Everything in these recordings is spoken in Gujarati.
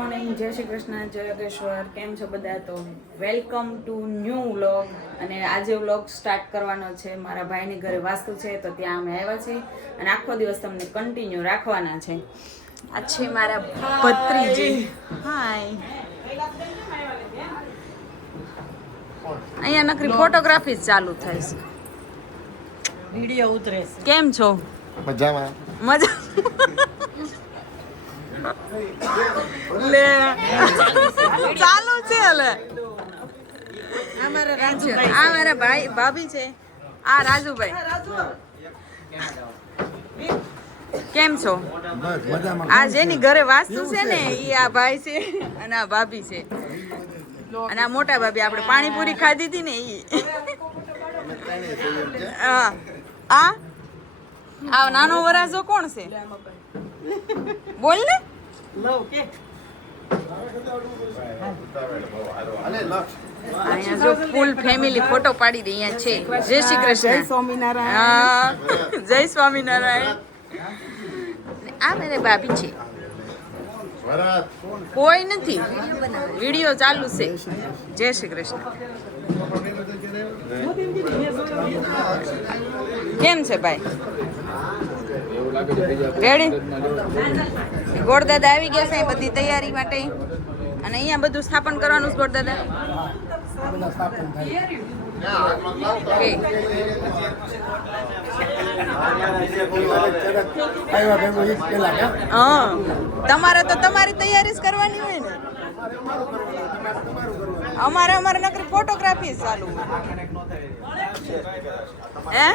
મોર્નિંગ, જય શ્રી કૃષ્ણ, જય યોગેશ્વર. કેમ છો બધા? તો વેલકમ ટુ ન્યૂ વ્લોગ. અને આજે વ્લોગ સ્ટાર્ટ કરવાનો છે. મારા ભાઈની ઘરે વાસ્તુ છે તો ત્યાં અમે આવ્યા છીએ અને આખો દિવસ તમને કન્ટિન્યુ રાખવાના છે. આ છે મારા ભત્રીજી. હાય. અહીંયા નકરી ફોટોગ્રાફી જ ચાલુ થાય છે. વિડિયો ઉતરે છે. કેમ છો? મજામાં. મજા લે ચાલુ છે. લે આ મારા ભાઈ ભાભી છે. આ રાજુભાઈ. કેમ છો? આ જેની ઘરે વાસ્તુ છે ને એ આ ભાઈ છે અને આ ભાભી છે અને આ મોટા ભાભી આપણે પાણીપુરી ખાધી હતી ને ઈ. આ નાનો વરાજો કોણ છે? બોલ ને. અહીંયા જો ફૂલ ફેમિલી ફોટો પાડી દે. અહીંયા છે. જય શ્રી કૃષ્ણ. જય સ્વામિનારાયણ. જય સ્વામિનારાયણ. આ મેરે ભાભી છે. કોઈ નથી, વિડિયો ચાલુ છે. જય શ્રી કૃષ્ણ. કેમ છે ભાઈ? રેડી? ગોળદાદા આવી ગયા છે બધી તૈયારી માટે. અને અહીંયા બધું સ્થાપન કરવાનું છે ગોળદાદા. હા, તમારે તો તમારી તૈયારી જ કરવાની હોય ને. અમારે નકરી ફોટોગ્રાફી ચાલુ. હે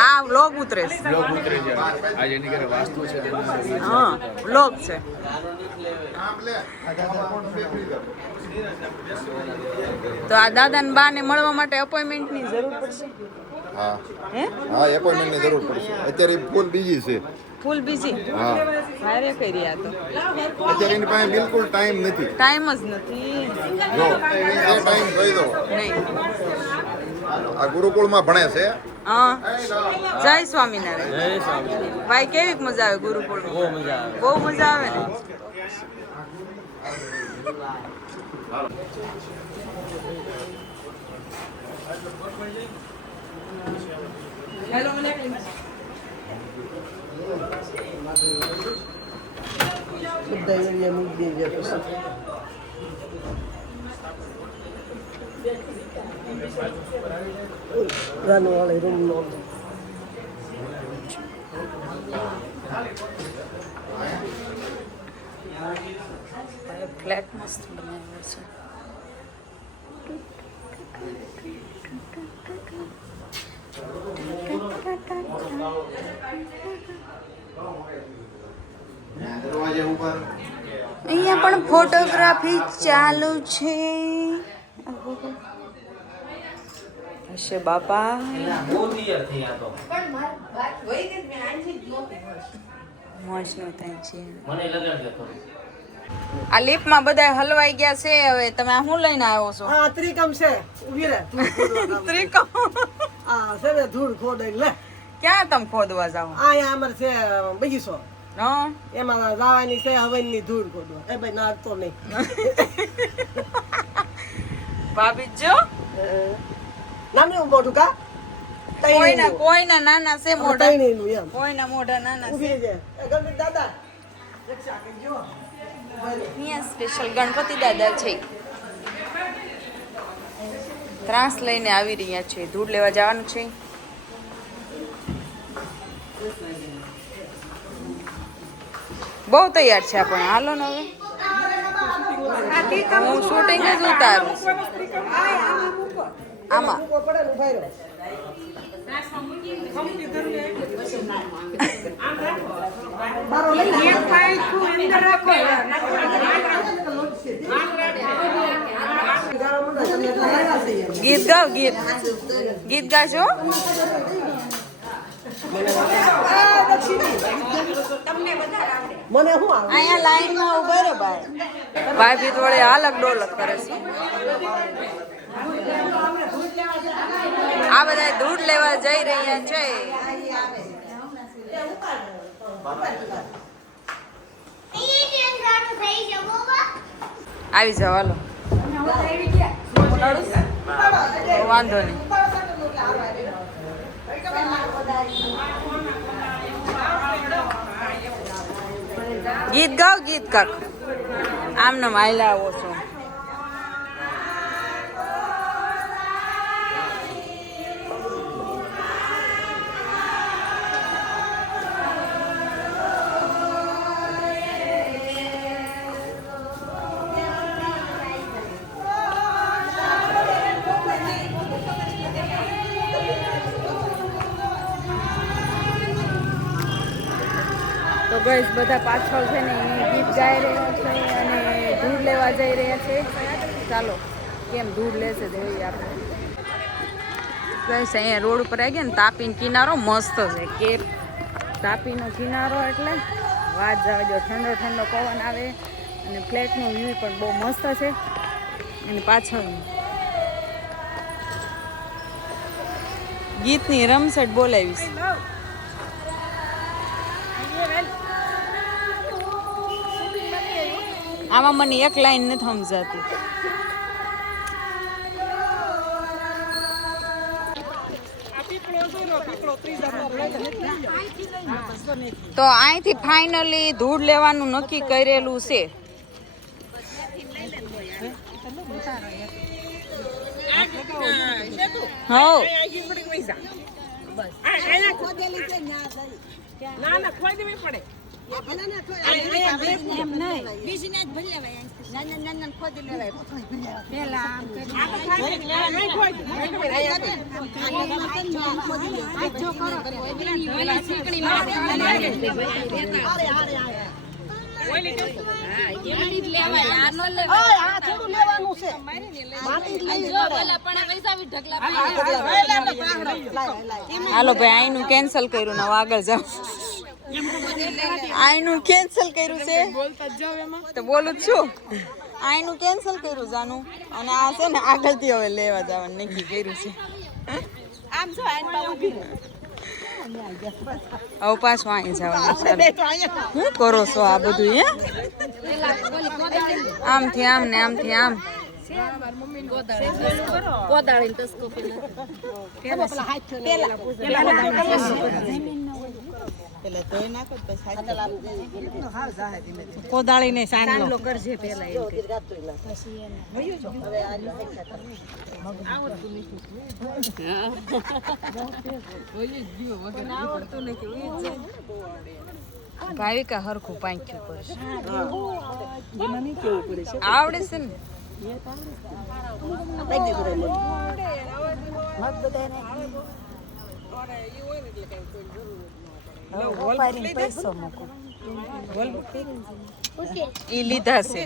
આ વ્લોગ ઉતરે છે. આજે એની ઘરે વાસ્તુ છે. હા, વ્લોગ છે. તો આ દાદા ને બા ને મળવા માટે અપોઇન્ટમેન્ટ ની જરૂર પડશે. હા હે? હા, એપોઇન્ટમેન્ટ ની જરૂર પડશે. અત્યારે ફૂલ બીજી છે. ફૂલ બીજી? હા, ભારે કરી રહ્યા તો અત્યારે એની પાસે બિલકુલ ટાઈમ નથી. ટાઈમ જ નથી. જો એ ટાઈમ જોઈ દો. નહીં. આ ગુરુકુળમાં ભણે છે. હા. જય સ્વામિનારાયણ. ભાઈ કેવી મજા આવે ગુરુકુળ? બહુ મજા આવે ને. ફ્લેટ મસ્ત બનાવ્યો છે. અહીંયા પણ ફોટોગ્રાફી ચાલુ છે. હશે બાપા. મોજ નો થાય છે. આ લીપમાં બધા હલવાઈ ગયા છે. હવે તમે આ શું લઈને આવ્યો છો? આ ત્રિકમ છે. ઉભી રહે. ત્રિકોણ. આ છે ને ધૂળ ખોદાઈ લે. ક્યાં તમે ખોદવા જાઓ? અહીંયા અમાર છે બગીચો. હા, એમાં જવાની છે હવનની ધૂળ ખોદવા. એ ભાઈ નાડતો નહીં. ભાભી જો નાનું મોટું કા કોઈના નાના છે મોઢા. તઈનું એમ. કોઈના મોઢા નાના છે. ઉભી રહે. એ ગણપતિ દાદા રક્ષા કરજો. અહીંયા સ્પેશિયલ ગણપતિ દાદા છે. ત્રાસ લઈને આવી રહ્યા છે. ધૂળ લેવા જવાનું છે. બહુ તૈયાર છે આપણે. હાલો ને હવે હું શૂટિંગ જ ઉતારું. આમાં પડે ને ભાઈ ગીત ગાઓ. ગીત ગાજો. મને શું આવે અહીંયા લાઈનમાં ઉભા રહો ભાઈ. ભાભી થોડી હાલક ડોલક કરે છે. આ બધા દૂધ લેવા જઈ રહ્યા છે. આવી જાવ હાલો. વાંધો નહીં. ગીત ગાવ ગીત કાક આમને માયલા આવો છો. તો ગઈસ બધા પાછળ છે ને એ ગીત ગાઈ રહ્યા છે અને ધૂળ લેવા જઈ રહ્યા છે. ચાલો કેમ ધૂળ લેશે જોઈએ આપણે. ગઈસ અહીંયા રોડ ઉપર આવી ગયા ને તાપીનો કિનારો મસ્ત છે. કે તાપીનો કિનારો એટલે વાત જવા જો. ઠંડો ઠંડો પવન આવે અને ફ્લેટનો વ્યૂ પણ બહુ મસ્ત છે. અને પાછળ ગીતની રમસટ બોલાવીશ. આમાં મને એક લાઈન નથી સમજાતી. તો અહીંથી ફાઇનલી ધૂળ લેવાનું નક્કી કરેલું છે. હાલો ભાઈ આઈનું કેન્સલ કર્યું ને આગળ જાવ. આઈનું કેન્સલ કર્યું છે તો બોલું જ છું. આઈનું કેન્સલ કર્યું જાનું અને આ છે ને આગળથી હવે લેવા જવાનું નક્કી કર્યું છે. હવે પાછું અહીં જવાનું. શું કરો છો આ બધું? હે આમથી આમ ને આમથી આમ. કોદાળી ને સાંડલો કરજે પેલા. ભાવિકા હરખું પાંખ્યું કરશે. આવડે છે ને. ઈ લીધા છે.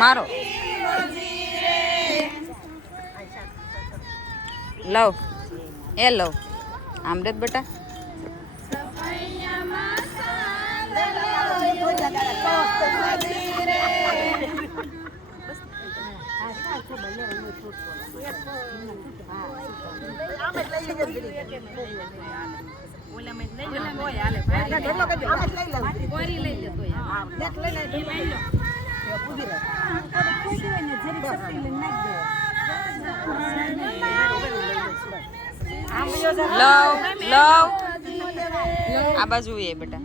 મારો લવ એ લવ આમરેત બેટા. આ બાજુ એ બેટા.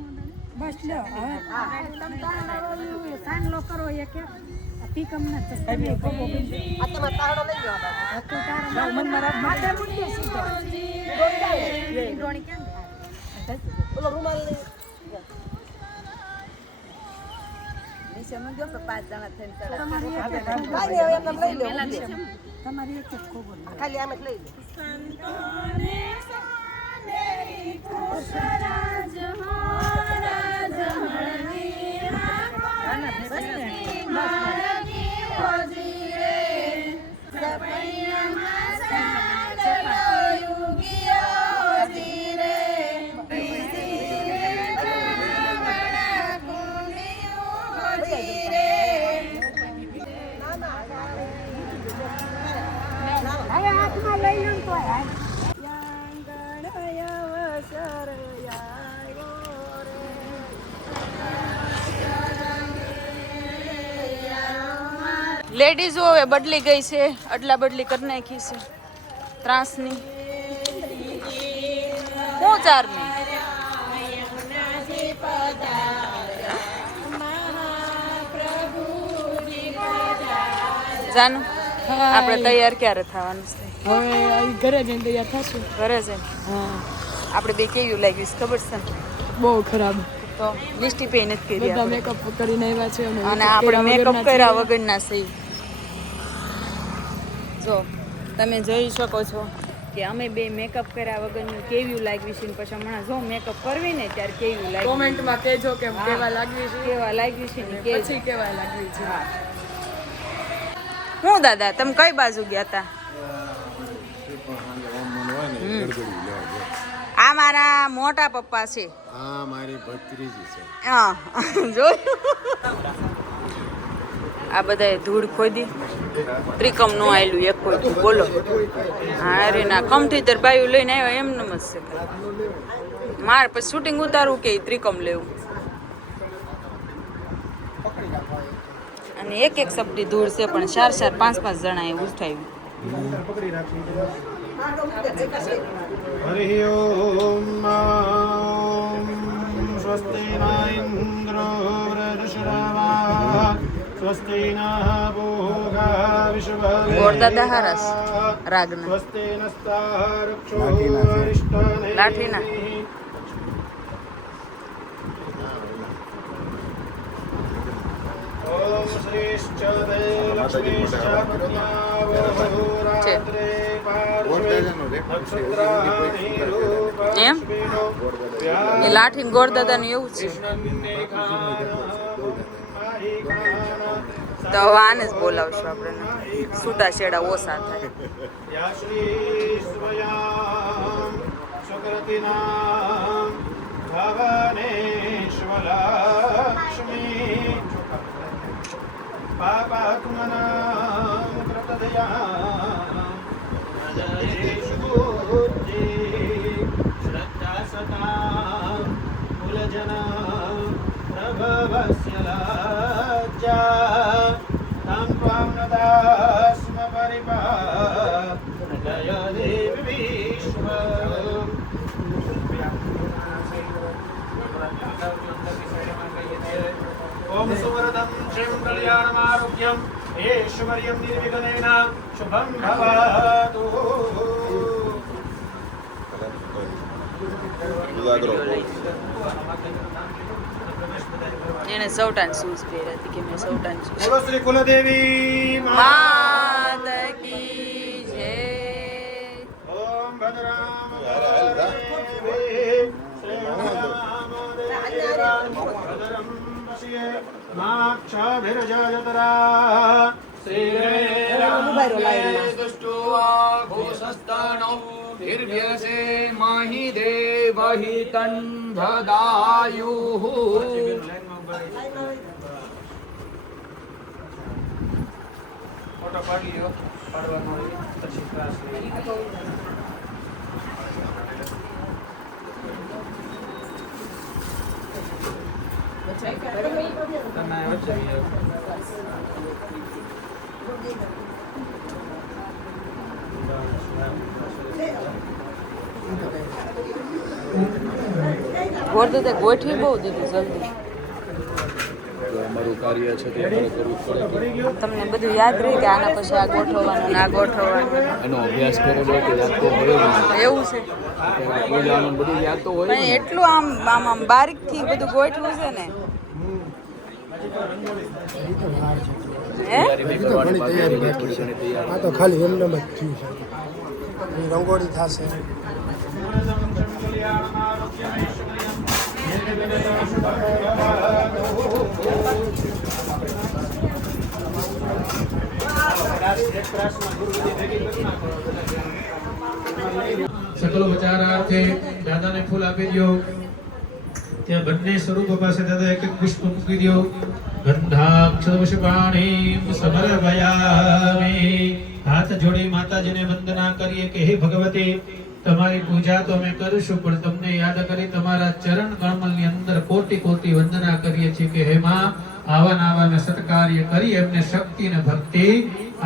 બસ લો હવે સાંડલો કરો એક પીકમ ન તમે કોકો બિંદી આ તમાર તાળો લઈ ગયો આ તો તારો મન મારા માથે મુંડે સીધો ડોણી કેમ ઓલો રૂમાલ લઈ નીચે નું જો 5 જણા થઈને ચડે. તમારી હવે એમ લઈ લો. તમારી એક જ કોકો ખાલી આમ જ લઈ લો. લેડીઝો હવે બદલી ગઈ છે, અદલા બદલી કરી નાખી છે ત્રાસની. હું ચારમી જાનું આપણે તૈયાર ક્યારે થવાનું છે? હવે ઘરે જઈને તૈયાર થશું. ઘરે છે. હા, આપણે બે કેવું લાગ્યું છે ખબર છે ને? બહુ ખરાબ. તો લિસ્ટી પે નથી કરી બધા આપણે. મેકઅપ કરીને આવ્યા છે અને આપણે મેકઅપ કર્યા વગરના છે. જો તમે જોઈ શકો છો કે અમે બે મેકઅપ કર્યા વગરનું કેવું લાગ્યું છે ને પછી હમણાં જો મેકઅપ કરવી ને ત્યારે કેવું લાગ્યું. કોમેન્ટમાં કહેજો કે હા. કેવા લાગ્યું છે, કેવા લાગ્યું છે ને કે પછી કેવા લાગ્યું છે. હું દાદા તમે કઈ બાજુ ગયા હતા? આ મારા મોટા પપ્પા છે. હા મારી ભત્રીજી છે. હા જોયું. આ બધાએ ધૂળ ખોદી ત્રિકમ નો આયલું એક કોઈ બોલો. હા અરે ના કમથી તર બાયું લઈને આવ્યા એમ નમ જ છે. મારે પછી શૂટિંગ ઉતારવું કે ત્રિકમ લેવું. અને એક એક સપટી ધૂળ છે પણ 4-4 5-5 જણા એ ઉઠાવ્યું. હરિ ઓમ સ્વસ્તિ ન ઇન્દ્રો વૃષભા સ્વસ્તિ ન ભોગા વિશ્વવે ગોરદાદા હારસ રાગના સ્વસ્તિ નસ્તારક્ષો અરિષ્ટને લાઠીના. ઓમ શ્રીશ્ચ દે લક્ષ્મીશ્ચ પત્ન્યાવહોરાત્રે પાર્શ્વે નક્ષત્રાણિ રૂપા એમ એ લાઠી ગોરદાદાનું એવું જ છે. તો હવે આને જ બોલાવશું આપણે. છૂટા છેડા ઓછા થાય. યા શ્રી સ્વયામ સુકૃતિનામ ભવનેશ્વલક્ષ્મી પાપાત્મનામ કૃતદયામ નજરેષુ બુદ્ધિ શ્રદ્ધા સતામ કુલજના પ્રભવસ્ય લજ્જા તામ ત્વામ નદાસ્મ પરિપા જય દેવી વિશ્વ. ઓમ સુવરદમ શ્રીમ કલ્યાણમારોગ્યમ ऐश्वर्यं निर्विघ्नेन शुभं भवतु. એને સૌટાન શૂઝ પહેર્યા હતી કે મેં સૌટાન શૂઝ. બોલો શ્રી કુલદેવી માત કી જય. ઓમ ભદ્રામ ભદ્રમ પશ્યે માક્ષાભિરજયતરા निर्भ्यसे महि देवहि तन्वदायुः. ગોરદાદા ગોઠવી બહુ દીધું જલ્દી. અમારું કાર્ય છે તે અમારે કરવું પડે. તમને બધું યાદ રહે કે આના પછી આ ગોઠવવાનું ને આ ગોઠવવાનું. એનો અભ્યાસ કરેલો કે યાદ તો હોય જ નહીં. એવું છે કોઈ આનું બધું યાદ તો હોય જ પણ નહીં. એટલું આમ આમ આમ બારીકથી બધું ગોઠવું છે ને. હે તૈયારી બી કરવાની બાકી રહી ગઈ, થોડી ઘણી તૈયારી. આ તો ખાલી એમને જ થયું છે. રંગોળી થશે. સકલો વિચારાર્થે દાદાને ફૂલ આપી દો. ત્યાં બંને સ્વરૂપ પાસે દાદા એક એક પુષ્પ મૂકી દો. ગંધાક્ષરપુષ્પાણીમ સમર્પયામિ. હાથ જોડી માતાજીને વંદના કરીએ કે હે ભગવતી, તમારી પૂજા તો અમે કરીશું પણ તમને યાદ કરી તમારા ચરણ કમલની અંદર કોટી કોટી વંદના કરીએ છીએ કે હે માં, આવા નાવા સત્કાર્ય કરી એમને શક્તિ ને ભક્તિ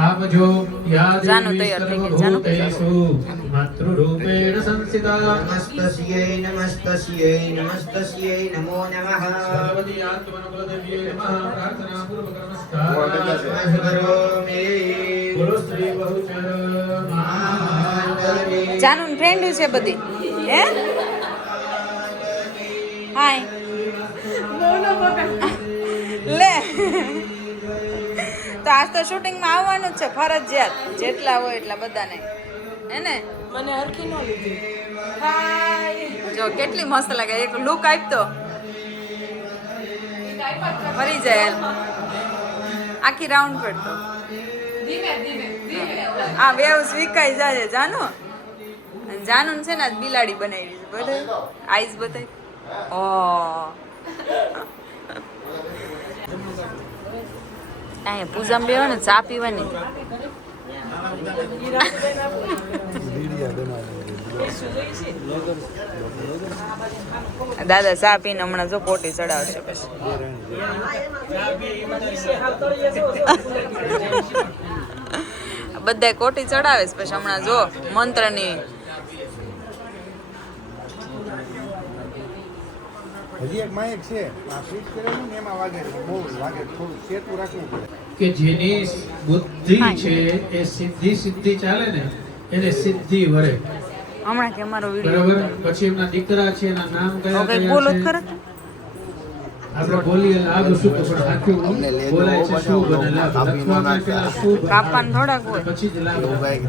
આપજો. યા જાનું દેવી તૈયાર થઈ ગઈ, જાનું. સર્વભૂતેષુ માતૃરૂપેણ સંસ્થિતા નમસ્તસ્યૈ નમસ્તસ્યૈ નમસ્તસ્યૈ નમો નમઃ. ભગવતી આત્મનોબલદેવ્યે નમઃ. પ્રાર્થના પૂર્વક નમસ્કાર કરોમિ. બોલો શ્રી બહુચર મહામંડળની. જાનું ફ્રેન્ડ છે બધી હે હાય લે તો આજ તો શૂટિંગમાં આવવાનું જ છે ફરજિયાત, જેટલા હોય એટલા બધાને હે ને. મને હરખી ન લીધી. જો કેટલી મસ્ત લાગે, એક લુક આપતો ફરી જાય હાલ. આખી રાઉન્ડ પડતો આ વેવ સ્વીકાઈ જાય. જાનો જાનું છે ને આજ બિલાડી બનાવી છે બધે આઈસ બતાવી. ઓ અહીંયા પૂજામાં બેહો ને ચા પીવાની. દાદા ચા પીને હમણાં જો પોટી ચડાવશે પછી. બધા કોટી ચડાવે છે પછી હમણાં જો મંત્રની. હજી એક માઇક છે આ ફિટ કરેલું ને એમાં વાગે છે, બહુ વાગે, થોડું સેતું રાખવું પડે. કે જેની બુદ્ધિ છે એ સિદ્ધિ ચાલે ને એને સિદ્ધિ વરે. હમણાં કે અમારો વિડીયો બરાબર. પછી એમના દીકરા છે, એના નામ કયા કઈ કયા બોલો છે? ખરા. આપણે બોલીએ લાભ શું તો પણ સાચું બોલાય છે શું બને લાભ. લખવામાં પેલા શું બને કાપવાનું થોડાક હોય. પછી જ લાભ.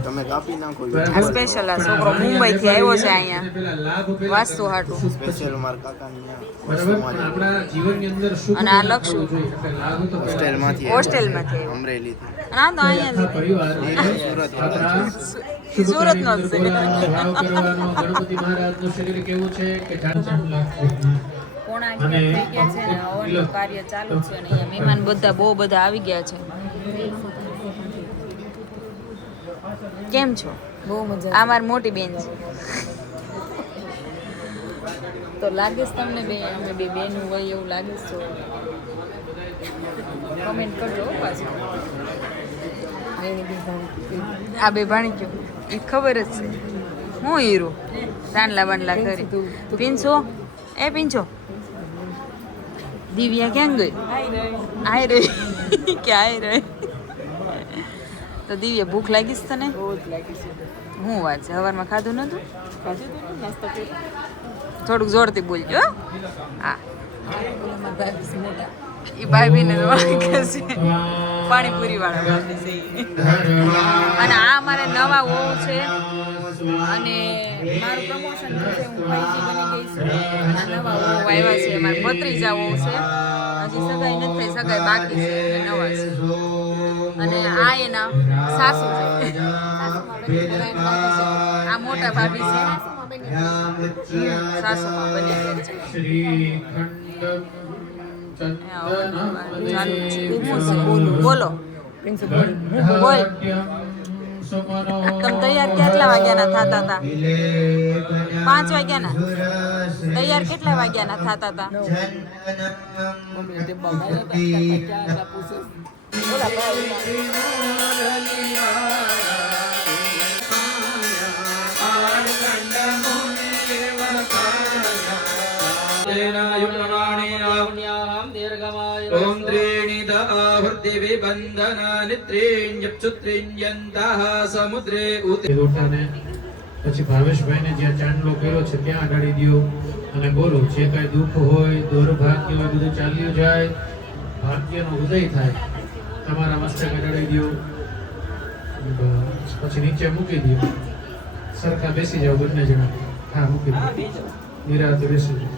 તમે કાપી નાખો. આ સ્પેશિયલ આ છોકરો મુંબઈ થી આવ્યો છે અહીંયા પેલા લાભ પેલા વાસ્તુ હાટું. સ્પેશિયલ મારા કાકાની બરાબર. પણ આપણા જીવનની અંદર શું અને આ લક્ષું. જોઈએ એટલે લાભ તો પેલા હોસ્ટેલમાંથી હોસ્ટેલમાંથી આવ્યો. અમરેલી અને આ તો અહીંયા આખા પરિવાર આપણા સુરતનો જ છે. ભાવ કરવાનો. ગણપતિ મહારાજનું શરીર કેવું છે કે પોણા 11 થઈ ગયા છે ને હવનનું કાર્ય ચાલુ છે અને અહીંયા મહેમાન બધા બહુ બધા આવી ગયા છે. કેમ છો? બહુ મજા. આ મારી મોટી બેન છે. તો લાગે છે તમને બે અમે બે બેનું હોય એવું લાગે છે? કમેન્ટ કરજો હો પાછું. આ બે ભાણી ગયો એ ખબર જ છે. હું હીરો ચાંદલા બાંડલા કરી પીંછો એ પીંછો. દિવ્યા ક્યાં ગઈ? આઈ રહી કે આઈ રહી? તો દિવ્યા ભૂખ લાગી છે તને? હું વાત છે, સવારમાં ખાધું નતું? થોડુંક જોરથી બોલજો. હા એ ભાભીને ઓળખે છે, પાણીપુરી વાળા ભાભી છે ઈ. અને આ અમારે નવા વહુ છે અને મારું પ્રમોશન થશે, હું ભાઈજી બની ગઈ છું. અને નવા વહુ આવ્યા છે, મારા ભત્રીજા વહુ છે, હજી સગાઈ નથી થઈ, સગાઈ બાકી છે એટલે નવા છે. અને આ એના સાસુ છે, આ મોટા ભાભી છે, સાસુમાં બની ગયા છે. બોલો બોલ. તમે તૈયાર કેટલા વાગ્યાના થતા હતા? 5 વાગ્યાના તૈયાર કેટલા વાગ્યાના થતા હતા? ઓમ ત્રીણિદાવૃત્તિવિ બંધનાનિ ત્રીણ્યપ્સુત્રીણ્યંતઃ સમુદ્રે ઉત. લોટાને પછી ભાવેશભાઈને જ્યાં ચાંદલો કર્યો છે ત્યાં અડાડી દ્યો અને બોલો જે કાંઈ દુઃખ હોય, દુર્ભાગ્ય હોય બધું ચાલ્યું જાય, ભાગ્યનો ઉદય થાય. તમારા મસ્તકે અડાડી દ્યો. પછી નીચે મૂકી દો. સરખા બેસી જાઓ બંને જણા. હા મૂકી દો. નિરાતે બેસી જાઓ.